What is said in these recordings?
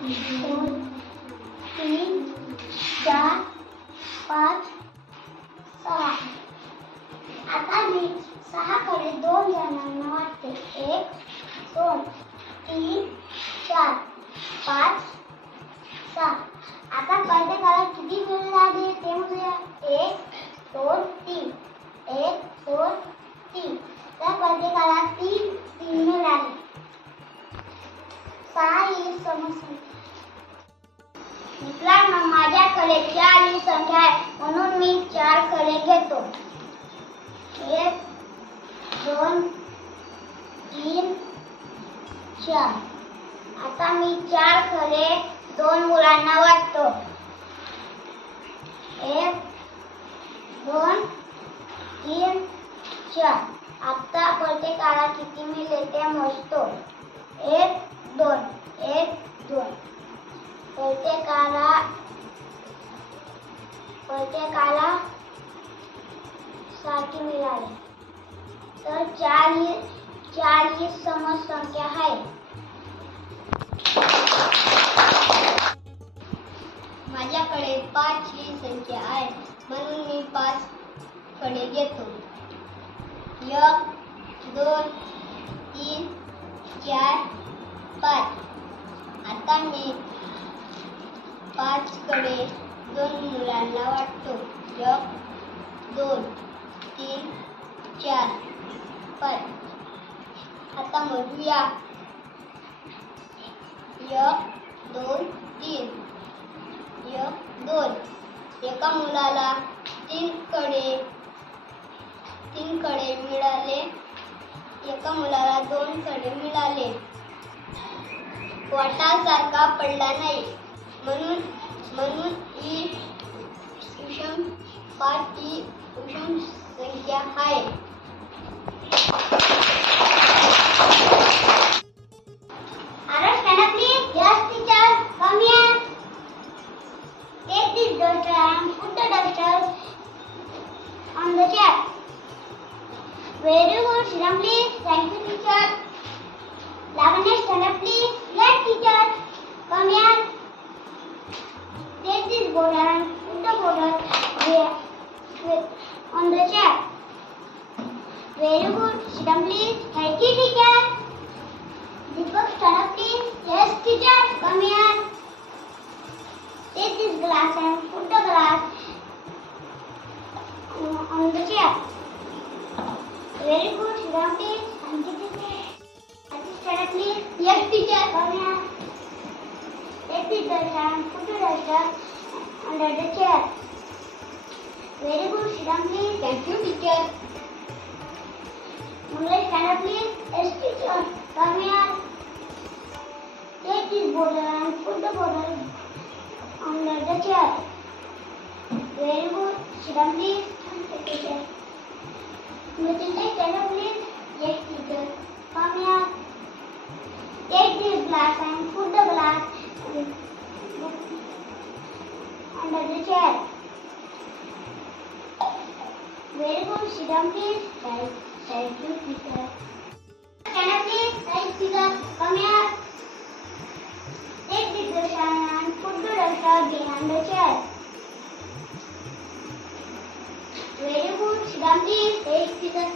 Thank. तीन चार आता काळा किती मिळेल ते मोजतो? एक दोन. एक दोन. प्रत्येकाला काळा सारखी मिळाली. तर चार ही चार ही समसंख्या आहे. माझ्याकडे पाच ही संख्या आहे म्हणून मी पाच कडे घेतो. एक दोन तीन चार पाच. आता मी पाच कडे दोन मुलांना वाटतो. एक दोन तीन चार पाच. आता मोजूया. एक दोन तीन. एक दोन. एका मुलाला तीन कडे तीन कडे मिळाले. एका मुलाला दोन कडे मिळाले. वाटासारखा पडला नाही. म्हणून म्हणून ही विषम पाच ही विषम संख्या आहे. This and put the there, on the chair. Very good. Sit down, please. Thank you, teacher. Deepak, stand up, please. Yes, teacher. Come here. Take this glass and put the glass on the chair. Very good. Sit down, please. Thank you, teacher. Stand up, please. Yes, teacher. Come here. Take this duster and put the duster under the chair. Very good. Sit down, please. Thank you, teacher. Mungla, stand up, please. Yes, teacher. Come here. Take this bottle and put the bottle under the chair. Very good. Sit down, please. Thank you, teacher. Mrityunjay, stand up, please. Yes, teacher. Come here. Take this glass and put the glass under the chair. Very good. Sit down, please. Thank, thank you, teacher. Can I please. Thanks, teacher. Come here. Take the duster and put the duster behind the chair. Very good. Sit down, please. Thank teacher.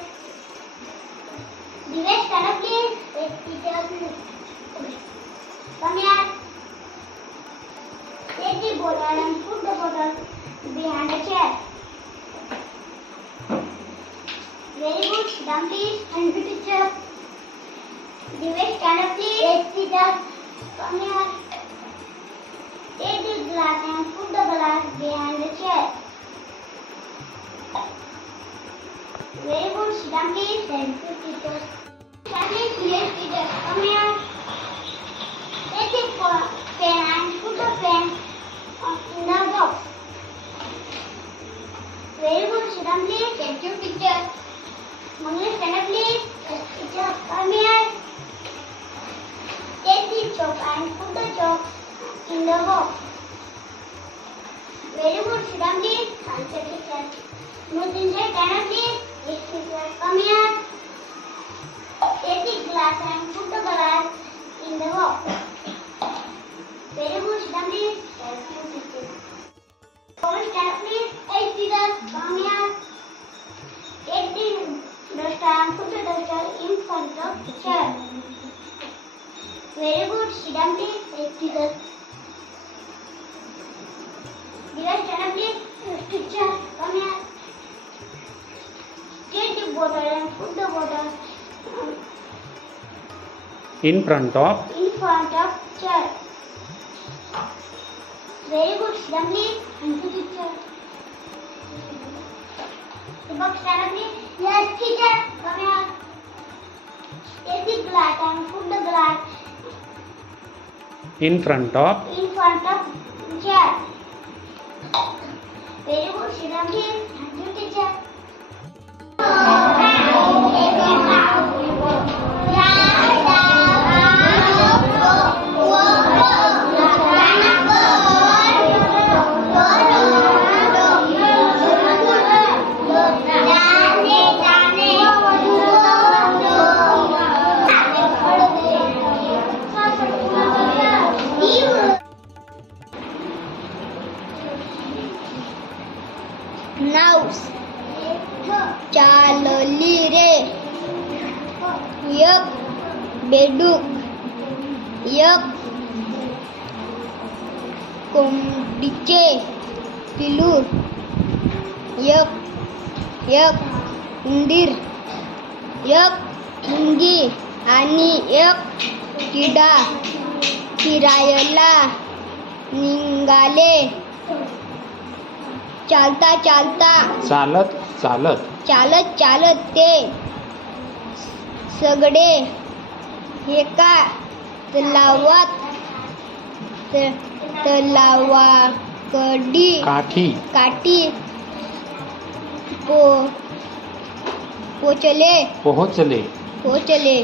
Divesh, can I please. Thank teacher. Come here. Take the bowl and Take this glass and put the glass behind the chair. Very good. Sit down, please. Thank you, teacher. Stand please. Yes, teacher. Come here. Take po- pen and put the pen in the box. Very good. Sit down, please. Thank you, teacher. Mangla, stand up, please. Teacher. Come here. Take the chalk and put the chalk in the box. Very good. Shidam down, please. Thank you, teacher. Mrityunjay, stand up, please. Yes, teacher. Come here. Take the glass and put the glass in the box. Very good. Sit down, please. Thank you, teacher. come here. Take the duster and put the duster in front of the chair. Very good. Sit down, please. Take the Dear stand up, please. Teacher, come here. Take the bottle and put the bottle um, in front of in front of chair. Very good. Sit down, please. And put it chair. The box stand up, please. Yes, teacher. Come here. Take the glass and put the in front of in front of chair. Very good. Sit down. Thank you, teacher. बेडूक एक कोंबडीचे पिलू एक एक उंदीर एक मुंगी आणि एक किडा फिरायला निघाले चालता चालता. चालत चालत. चालत चालत ते. सगळे एका तलावात त- तलावाकडी काठी. काठी पो पोचले. पोहोचले. पोचले.